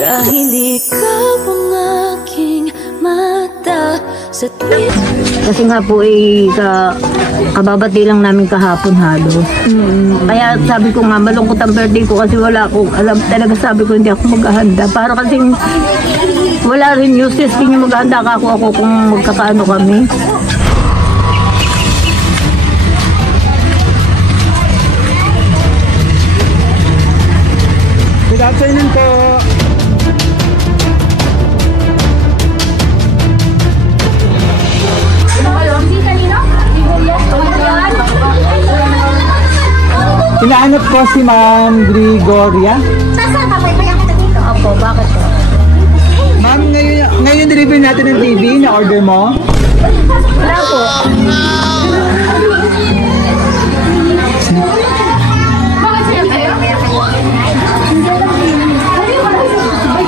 Dahil ikaw ang aking mata sa Kasi nga po kababati lang namin kahapon halos. Kaya sabi ko nga malungkot ang birthday ko kasi wala akong alam talaga, sabi ko hindi ako maghahanda. Para kasing wala rin useless, hindi maghahanda ako kung magkakaano kami. Good afternoon po. Inaanap ko si Ma'am Gregoria. Opo, bakit po? Ma'am, ngayon deliver natin ng TV na order mo. Wala po.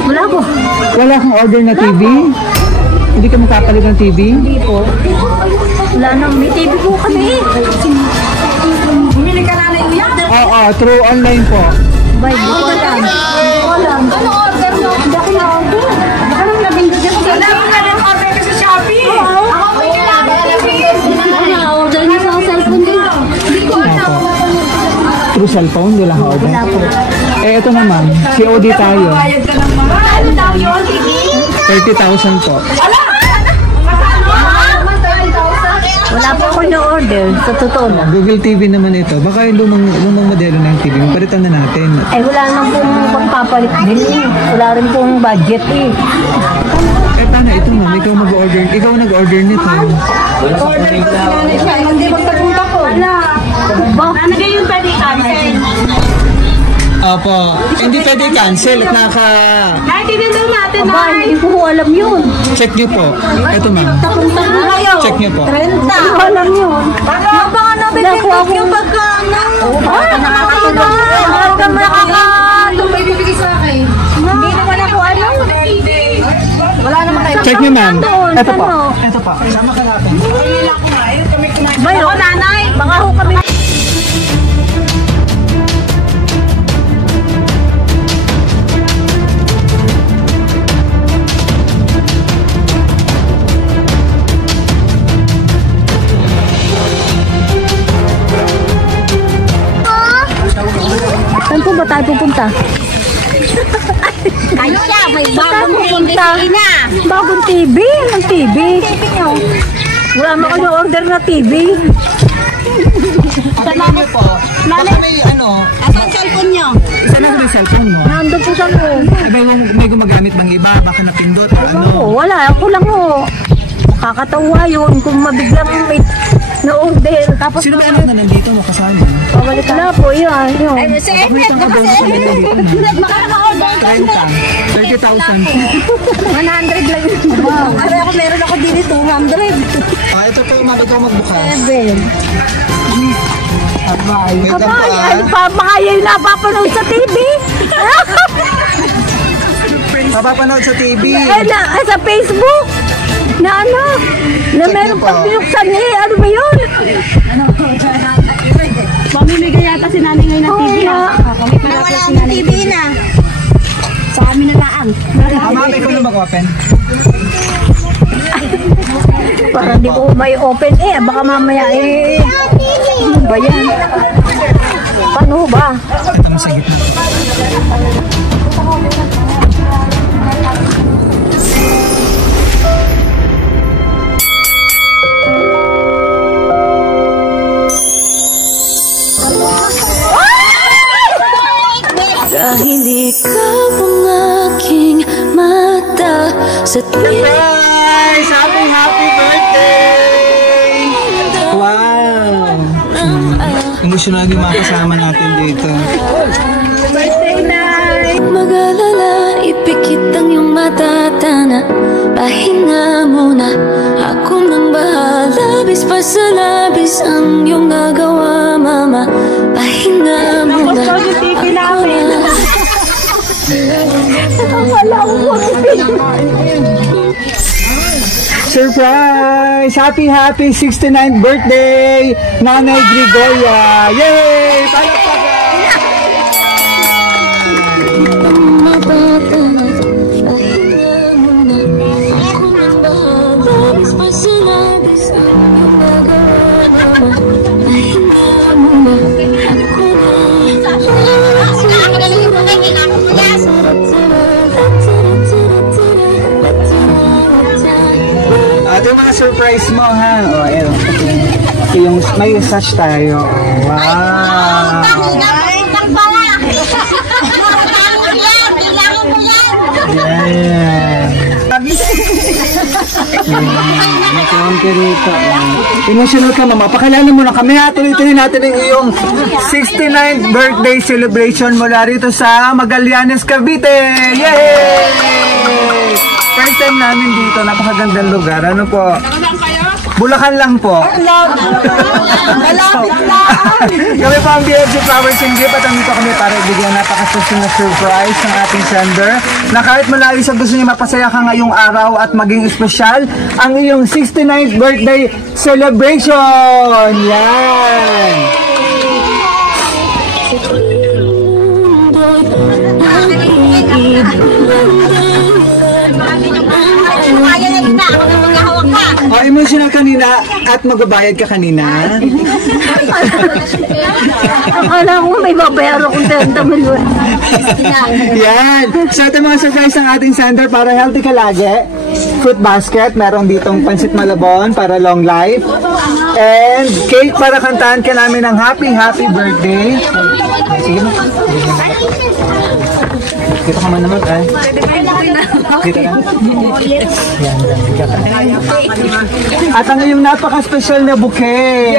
Wala po. Wala kang order na TV? Hindi ka magpapalit ng TV? Hindi po. Wala nang, may TV po kami. Bumili ka na ng iyak? Oo, through online po. Bay, di ko alam. Ano order mo? Hindi ako na-order. Baka nang nabindod niya sa Wala mo na rin order ka sa Shopee. Ako may kailangan TV. Na-order niya sa cellphone din. Hindi ko alam. Through cellphone, wala ka order? Wala po. Eh, ito naman, COD tayo. Bayad ka ng mga. Ano daw yun, TV? 30,000 po. Wala po ako na-order, sa totoo lang. Google TV naman ito. Baka yung lumang modelo ng TV, palitan na natin. Eh, wala nang pong pagpapalit din eh. Wala rin pong budget eh. Eh, paano ito ma'am? Ikaw mag-order. Ikaw nag-order nito. Order ko siya. Hindi magtapunta ko. Wala. Ano kayo yung pwede cancel? Opo. Hindi pwede cancel at Kahit tinanong natin na. Aba, hindi ko alam yun. check nyo po. Ito ma'am. Tapunta na kayo. Check nyo po. 30. Hindi ko alam yun. Yung baka nabibigyan yung pagkano. Ay, nakakatulong. Baka makakatulong. Bibigay sa akin. Hindi naman ako alam. Wala naman kayo. Check nyo ma'am. Ito po. Ano? Ito po. Sama ka natin. Bayo, nanay. Baka ho kami. Saan po ba tayo pupunta? Kaya, may bagong TV na. Bagong TV? Anong TV? TV nyo. Wala mo kayo order na TV. Tingnan nyo po. Baka may ano. Asan cellphone nyo? Isa na yung cellphone mo. Nandun po sa loob. May gumagamit bang iba? Baka napindot? Ano? Wala, ako lang ho. Kakatawa yun kung mabiglang may na-order. Tapos Sino ba anak na nandito mo kasama? pabalik na po, yun. Bakit ang abang ko nandito na? 30,000. 100 lang yun. Kasi ako meron ako din 200. Ah, ito po, ma'am, ikaw magbukas. 7. Abay. Wait lang po Abay, ah. ano pa ba kayo yung napapanood sa TV? Mapapanood sa TV. Sa Facebook. Na ano? Na Check meron niyo po. pang binuksan niya. Ano ba yun? Mamimigay yata si nanay ngayon ng TV na. Kami para po si nanay TV na. Sa amin na laan. Ma'am, ikaw na mag-open. Para di ko may open eh. Baka mamaya eh. Ano ba yan? Paano ba? Ang sagit na. Dahil ikaw ang aking mata sa Surprise! Happy birthday! Wow! Emotional yung mga kasama natin dito. Birthday night! mag-alala, ipikit ang iyong matatana. Pahinga muna, ako nang bahala. Labis pa sa labis ang iyong nagawa, mama. Pahinga muna, ako na. Surprise! Happy 69th birthday! Nanay Gregoria! Yay! Palakpakan! Yung mga surprise mo, ha? O, ayun. Yung may massage tayo. Wow! Yeah. Nakaroon ka rito. Emotional ka, mama. Pakilala mo na kami. Tuloy-tuloy natin ang iyong 69th birthday celebration mula rito sa Magallanes, Cavite. Yay! First time namin dito. Napakagandang lugar. Ano po? Bulacan lang po. Kami po ang BFG Flowers and Gift at andito kami para ibigyan napaka-special na surprise ng ating sender na kahit malayo sa gusto niya mapasaya ka ngayong araw at maging espesyal ang iyong 69th birthday celebration. Yan! Emotional kanina at magbabayad ka kanina. Akala ko may babayaran kung 30 milyon. Yan. So ito mga surprise ng ating sender para healthy ka lagi. Fruit basket. Meron ditong pansit malabon para long life. And cake para kantahan ka namin ng happy birthday. Sige mo. Dito ka man naman, eh. Dito ka. Yan, dito ka. At ang iyong napaka-special na bouquet.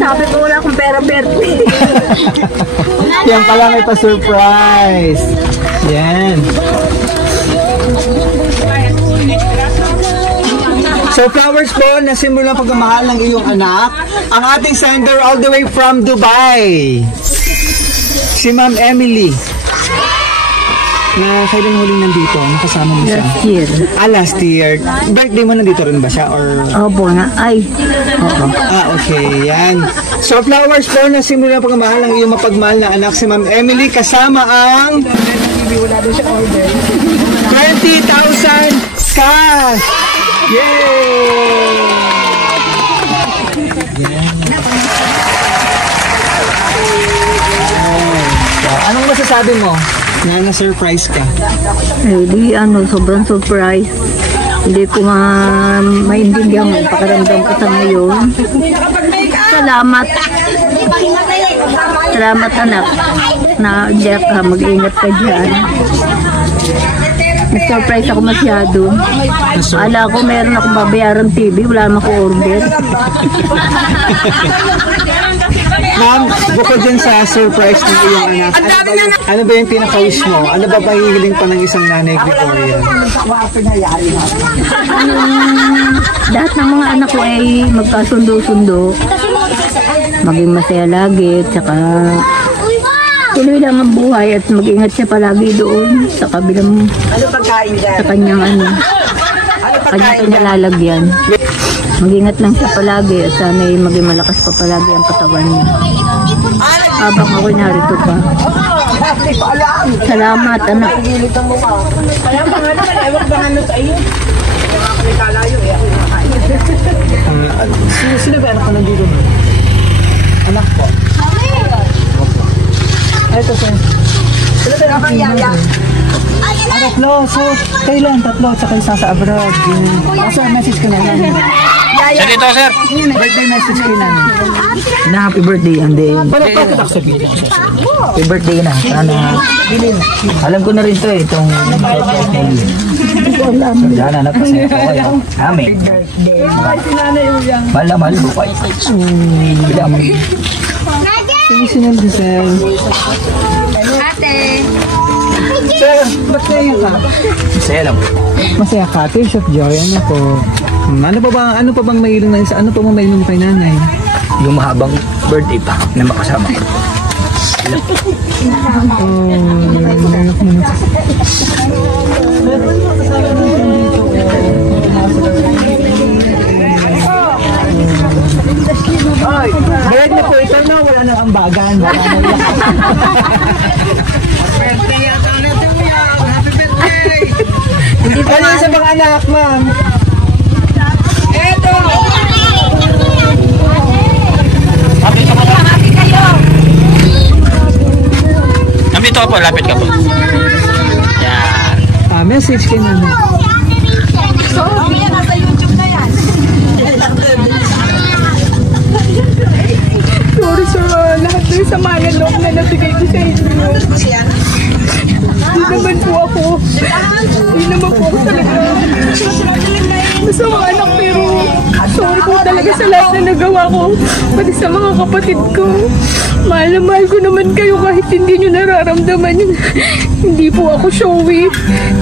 Sabi ko wala akong pera birthday. Yan pala may pa-surprise. Yan. So flowers po, nasimulan pagmamahal ng iyong anak, ang ating sender all the way from Dubai, si Ma'am Emily, na kailan huling nandito, nakasama mo siya? Last year. Last year. Birthday mo nandito rin ba siya? Or... Opo na. Ay. Oo. Okay, yan. So flowers po, nasimulan pagmamahal ng iyong mapagmahal na anak, si Ma'am Emily, kasama ang 20,000 cash! Yay! Anong masasabi mo na na-surprise ka? Hindi, sobrang surprise. Hindi ko maintindihan ang pakiramdam ko sa ngayon. Salamat. Salamat anak. Na diyan ka, mag-ingat ka dyan. Nag-surprise ako masyado. Ala ko meron akong babayaran TV, wala naman ako order. Ma'am, bukod dyan sa surprise ng iyong anak, ano ba yung pinaka-wish mo? Ano ba pahihiling pa ng isang nanay Victoria? Lahat ng mga anak ko ay magkasundo-sundo. Maging masaya lagi, tsaka tuloy lang ang buhay at mag-ingat siya palagi doon sa kabilang sa kanyang kanya lalagyan. Mag-ingat lang siya palagi at sana'y maging malakas pa palagi ang katawan niya. Habang ako'y narito pa. Salamat, anak. Sino ba anak ko nandito? Anak ko. Ito sir. Tatlo. So, kailan? Tatlo. Tsaka isa sa abroad. Sir, message ko na yan. Sir, dito sir. Birthday message ko na. Na happy birthday, ande. Happy birthday na. Sana, alam ko na rin to eh, itong sana napasaya ko kayo. Amen. Mahal bukay. Sinisinal ko sir. Ate. Sir, ba't kaya ka? Masaya lang. Masaya ka, tears of joy. Ano po? Ano pa bang mailing na isa? Ano pa bang mailing mo kay nanay? Yung mahabang birthday pa na makasama ko. Bayad na po ito na, wala nang ambagan. Birthday yata natin mo yan. Happy birthday! Ano sa mga anak, ma'am? Eto! Happy birthday! Lapit ka po, lapit ka po. Yan. Message kay nanay. Nasa YouTube na yan. Sorry sa lahat ng sama ng loob na nabigay ko sa inyo. Hindi naman po ako. Hindi naman po ako talaga. Masama anak, pero sorry po talaga sa lahat na nagawa ko. Pati sa mga kapatid ko. Mahal na mahal ko naman kayo kahit hindi nyo nararamdaman yun. Hindi po ako showy.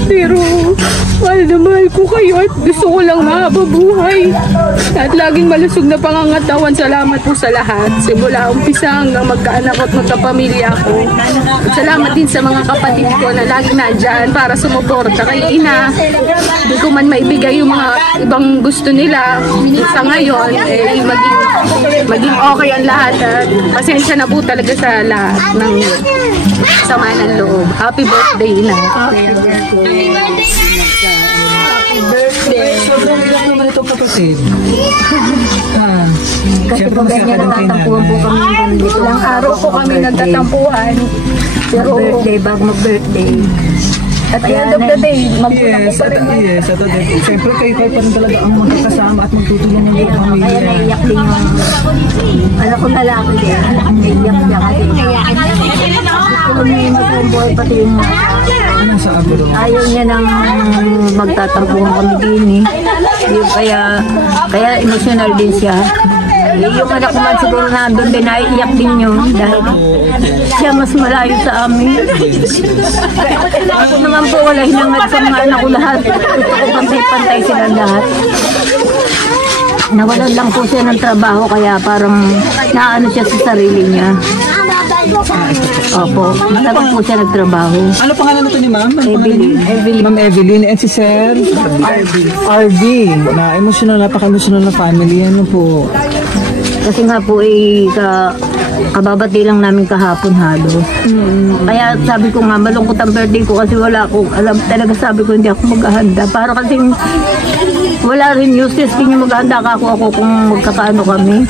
Pero mahal na mahal ko kayo at gusto ko lang mabuhay. At laging malusog na pangangatawan. Salamat po sa lahat. Simula umpisa hanggang magkaanak at magkapamilya ko. At salamat din sa mga kapatid ko na lagi nandyan para sumuporta kay ina. Hindi ko man maibigay yung mga ibang gusto nila sa ngayon. Maging okay ang lahat. At pasensya na po talaga sa lahat ng sama ng loob. Happy birthday, ina. Sobrang ilang naman itong kapatid. Kasi po ganyan nagtatampuhan po kami ng dito. Ilang araw po kami nagtatampuhan. Pero Birthday, bago mag-birthday. at the end of the day, magulang Yes, ko pa rin. yes. At siyempre kayo pa rin talaga ang magkakasama at magtutulungan ng Kaya pamilya. naiyak din yung anak ko lalaki din. Naiyak niya kasi. Gusto niya mag-buhay pati yung Nasa abro. ayaw niya nang magtatampuhan kami din eh. Yung kaya emotional din siya. Yung anak ko man siguro nandun din, naiiyak din yun dahil siya mas malayo sa amin. Ako naman po wala hinangad sa mga anak ko lahat. Gusto ko pantay-pantay sila lahat. Nawalan lang po siya ng trabaho kaya parang naano siya sa sarili niya. Opo, matagal po siya nagtrabaho. Ano pangalan nito ni ma'am? Ano pangalan Evelyn. niya? Ma'am Evelyn. And si Sir? RD. Na emotional, napaka-emotional na family. Ano po? Kasi nga po kababati lang namin kahapon halos. Kaya sabi ko nga malungkot ang birthday ko kasi wala akong alam talaga, sabi ko hindi ako maghahanda. Para kasi wala rin useless din yung maghahanda ako kung magkakaano kami.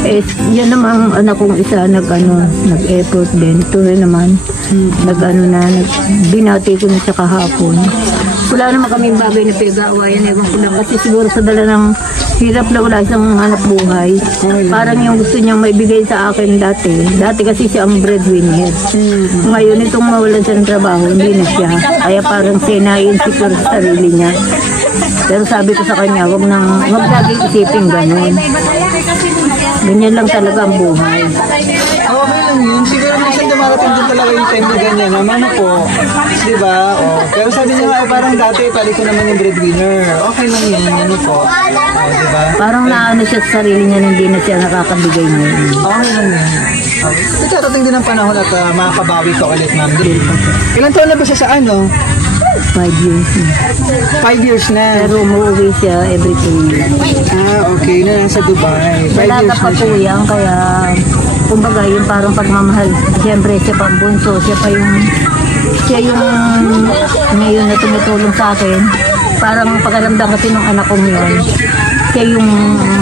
Eh, yan naman anak kong isa nag-effort din. Ito rin naman binati ko na siya kahapon. Wala naman kaming bagay na pinag-aawayan. Ewan ko lang kasi siguro sa dala ng hirap na wala siyang hanap buhay. Parang yung gusto niyang maibigay sa akin dati. Dati kasi siya ang breadwinner. Ngayon itong mawalan siya ng trabaho, hindi na siya. Kaya parang siya na-insecure sa sarili niya. Pero sabi ko sa kanya, wag laging isipin ganun. Ganyan lang talaga ang buhay. Okay lang yun. Siguro minsan dumarating din talaga yung time na ganyan. Naman po. Diba? Oh. Pero sabi niya nga, parang dati, pali ko naman yung breadwinner. Okay lang yun. Ano po? Oh, diba? Parang naano siya sa sarili niya, hindi na siya nakakabigay ngayon. Okay lang yun. Okay. Darating din ang panahon at makakabawi ka ulit, ma'am. Ilan taon na ba siya sa ano? 5 years na. 5 years na. Pero umuwi siya every 2 years. Okay. Na nasa Dubai. 5 Wala years ka pa na po siya. yan, kaya kumbaga yung parang pagmamahal. Siyempre siya pa ang bunso, siya yung ngayon na tumutulong sa akin. Parang pagkaramdam kasi nung anak kong yun. Siya yung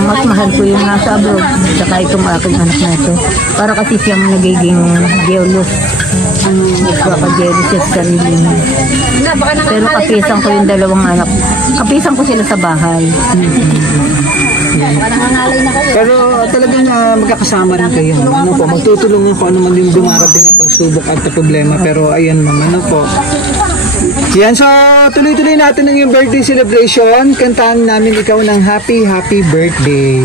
mas mahal ko yung nasa abroad. Saka itong aking anak na ito. Para kasi siyang nagiging jealous. Nagpapa-jealous siya sa sarili niya. Pero kapisan ko yung dalawang anak. Kapisan ko sila sa bahay. Pero talagang magkakasama rin kayo. Ano po, magtutulungan ko ano man yung dumarating na pagsubok at problema. Pero ayan ma'am, ano po. Yan, so tuloy-tuloy natin ang yung birthday celebration. Kantahan namin ikaw ng happy birthday.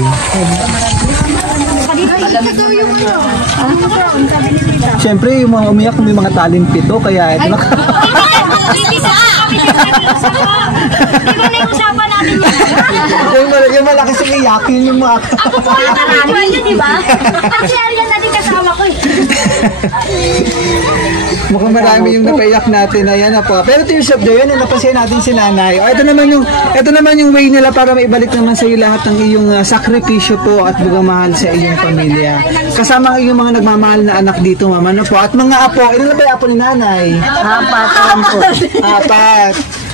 Siyempre, yung mga umiyak may mga talent pito, kaya ito usapan natin yun. yung malaki sa iyakin yung mga Ako po ang nakakawin yun, di ba? Ang share yan natin kasama ko eh. mukhang marami yung napaiyak natin. Ayan na po. Pero Tears of Joy, yun, napansin natin si nanay. O, ito naman yung way nila para maibalik naman sa iyo lahat ng iyong sakripisyo po at bugamahal sa iyong pamilya. Kasama ang iyong mga nagmamahal na anak dito, mama. Ano po? At mga apo. Ilan na ba yung apo ni nanay? Apat po.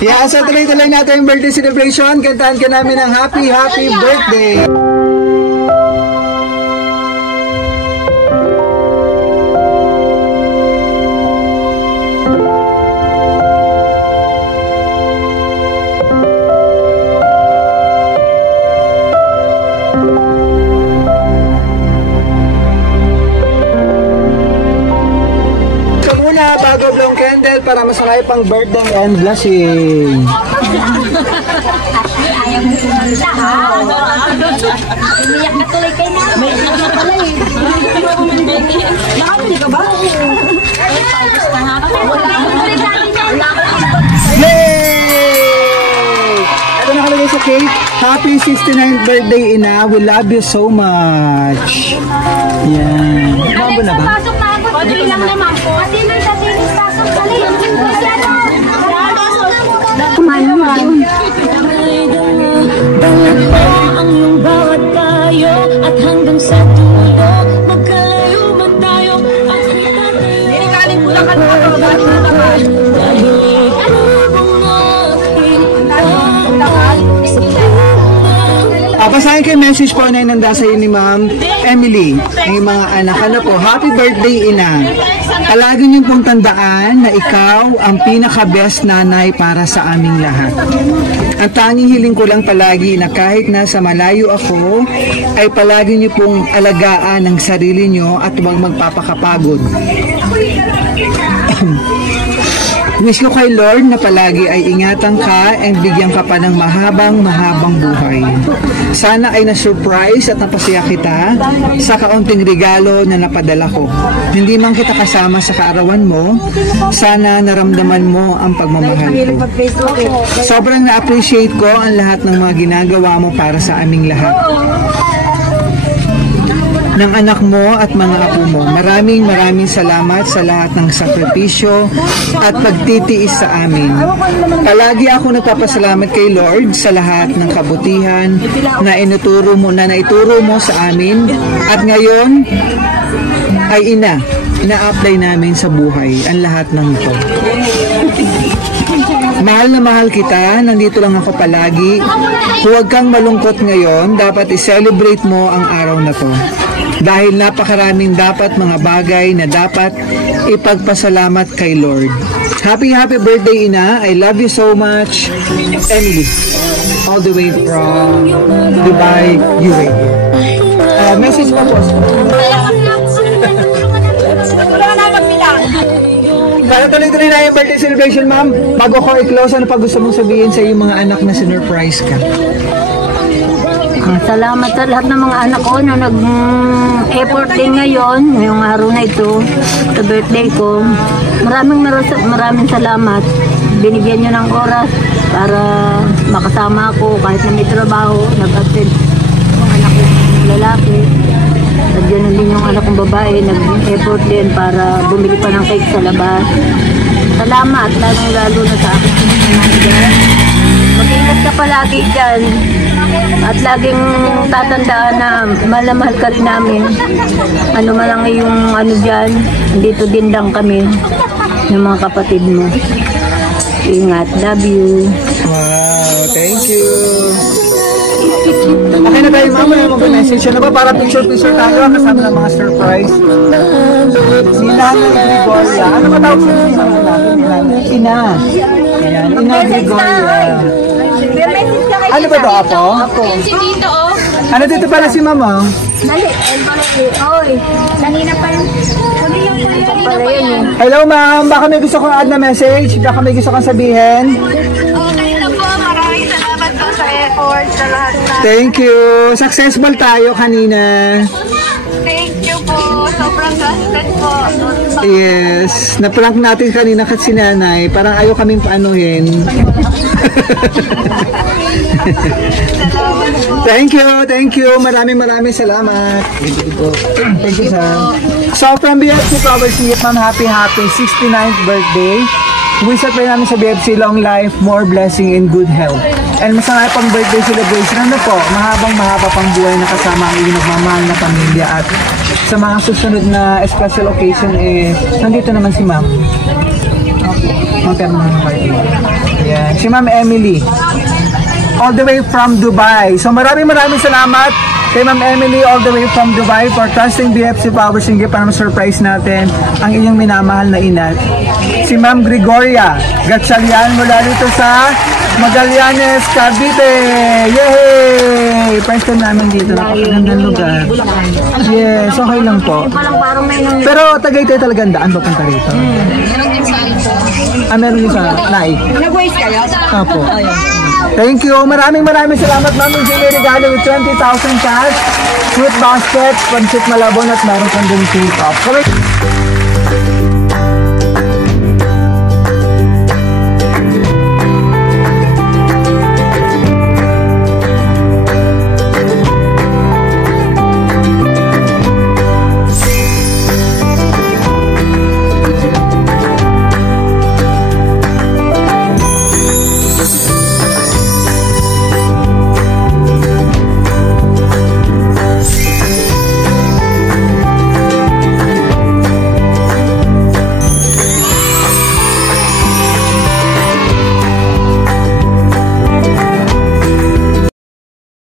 4. Yeah, so tuloy-tuloy natin yung birthday celebration. Kantahan ka namin ng happy birthday. para masakay pang birthday and blessing. Ayaw mo kumanta, ha? Iniyak na tuloy kayo na. May iyak na pala eh. Nakapili ka ba? Yay! Ito nakalagay sa cake. Happy 69th birthday, Ina. We love you so much. Yan. Babo na ba? Pasok na ako. Dali lang naman po. Kasilis, pasok. Dali. Kumain naman. Balat mo ang iyong bawat tayo at hanggang sa dulo magkalayo man tayo at Galing mo lang ka na. dahil Basahin kayo message po na inanda sa ni Ma'am Emily. Ang mga anak. Ano po? Happy birthday, Ina. Palagi niyo pong tandaan na ikaw ang pinaka-best nanay para sa aming lahat. Ang tanging hiling ko lang palagi na kahit nasa malayo ako, ay palagi niyo pong alagaan ang sarili niyo at huwag magpapakapagod. Wish ko kay Lord na palagi ay ingatan ka and bigyan ka pa ng mahabang buhay. Sana ay na-surprise at napasaya kita sa kaunting regalo na napadala ko. Hindi man kita kasama sa kaarawan mo, sana naramdaman mo ang pagmamahal ko. Sobrang na-appreciate ko ang lahat ng mga ginagawa mo para sa aming lahat. Ng anak mo at mga apo mo. Maraming salamat sa lahat ng sakripisyo at pagtitiis sa amin. Palagi ako nagpapasalamat kay Lord sa lahat ng kabutihan na naituro mo sa amin at ngayon ay ina-apply namin sa buhay ang lahat ng ito. Mahal na mahal kita, nandito lang ako palagi. Huwag kang malungkot ngayon, dapat i-celebrate mo ang araw na to. Dahil napakaraming mga bagay na dapat ipagpasalamat kay Lord. Happy birthday, Ina. I love you so much. Emily, all the way from Dubai, UAE. Message pa po. Para tuloy-tuloy na yung birthday celebration, ma'am. Bago ko i-close, ano pa gusto mong sabihin sa iyong mga anak na sinurprise ka? Salamat sa lahat ng mga anak ko na nag-effort din ngayon, ngayong araw na ito, sa birthday ko. Maraming salamat. Binigyan nyo ng oras para makasama ako kahit na may trabaho. Nag-attend yung anak kong lalaki. Nandiyan din yung anak kong babae, nag-effort din para bumili pa ng cake sa labas. Salamat, lalo na sa akin. Mag-ingat ka palagi dyan. At laging tatandaan na mahal ka rin namin. Ano man lang yung dyan, dito din lang kami ng mga kapatid mo. Ingat, love you. Wow, thank you. Okay na tayo, mama, yung mag-message. Ano ba, para picture tayo kasama ng mga surprise. Si Nanay Gregoria. Ano ba tawag sa mga natin? Ina. Ayan, Ina Gregoria. Ano ba ito, Apo? Si Tito, oh. Ano dito pala si Mama? Dali, oy. Kanina pa yun. Kanina pa yun. Hello, ma'am. Baka may gusto kong add na message? Baka may gusto kong sabihin? Okay na po. Maraming salamat po sa effort sa lahat na. Thank you. Successful tayo kanina. Thank you po. Sobrang gasted po. Yes. Na-prank natin kanina kasi si Nanay. Parang ayaw kaming paanuhin. Thank you. Maraming salamat. Thank you, sir. So, from BFC Power Singit, ma'am, happy 69th birthday. Wish at namin sa BFC long life, more blessing, and good health. And masaya pang birthday celebration. Ano po, mahaba pang buhay na kasama ang iyong nagmamahal na pamilya. At sa mga susunod na special occasion, nandito naman si ma'am. Yeah. Si Ma'am Emily, all the way from Dubai. So maraming salamat kay Ma'am Emily all the way from Dubai for trusting BFC Power Singit para ma-surprise natin ang inyong minamahal na ina. Si Ma'am Gregoria Gatchalian mula dito sa Magallanes, Cavite. Yay! First time namin dito. Napakagandang lugar. Yes, okay lang po. Pero Tagaytay talagang daan papunta rito. Meron din sa Nai. Nag-waste kayo? Apo. Thank you. Maraming salamat, Ma'am. Yung may regalo with 20,000 cash, fruit basket, pancit malabon at meron kang din take off.